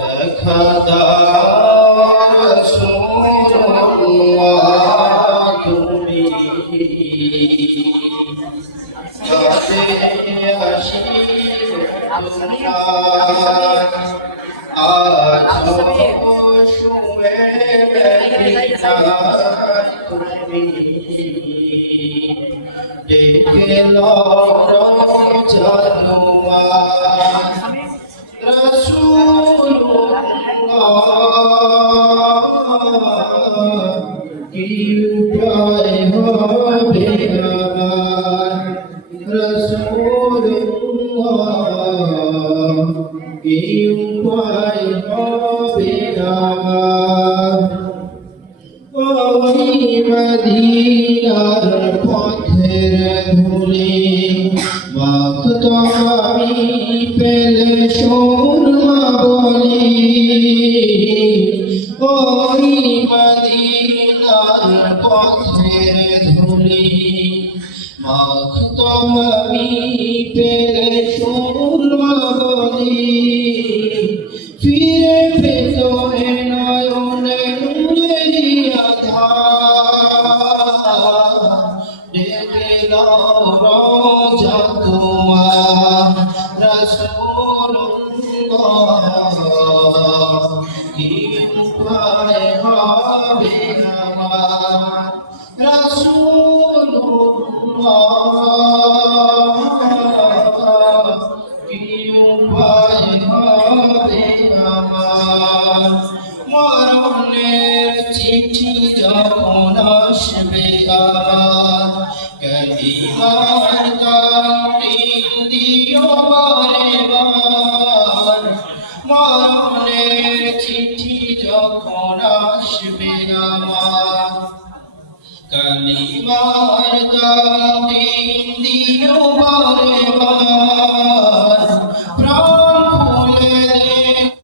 দেখা দাও রাসূলুল্লাহ তুমি যাতে আসির তোমার আছো শুয়ে তুমি ডেকে কি উপায় হবে আমার রাসূলুল্লাহ কি উপায় হবে আমার ওই মদিনার পথের ধুলি মাখতো আমি পেলে সুরমা বলি ওই মদিনার পথের ধুলি মাখতো আমি পেলে সুরমা বলি ফিরে পেত নয়নে নুরেরি আধার ডেকে দাও রওজা তোমার রাসূলুল্লাহ কি উপায় হবে আমার রাসূলুল্লাহ কি উপায় হবে আমার মরণের চিঠি যখন আসবে আমার কালিমার তালিম দিও বারে বার মরণের চিঠি যখন আসবে আমার কালিমার তালিম দিও বারে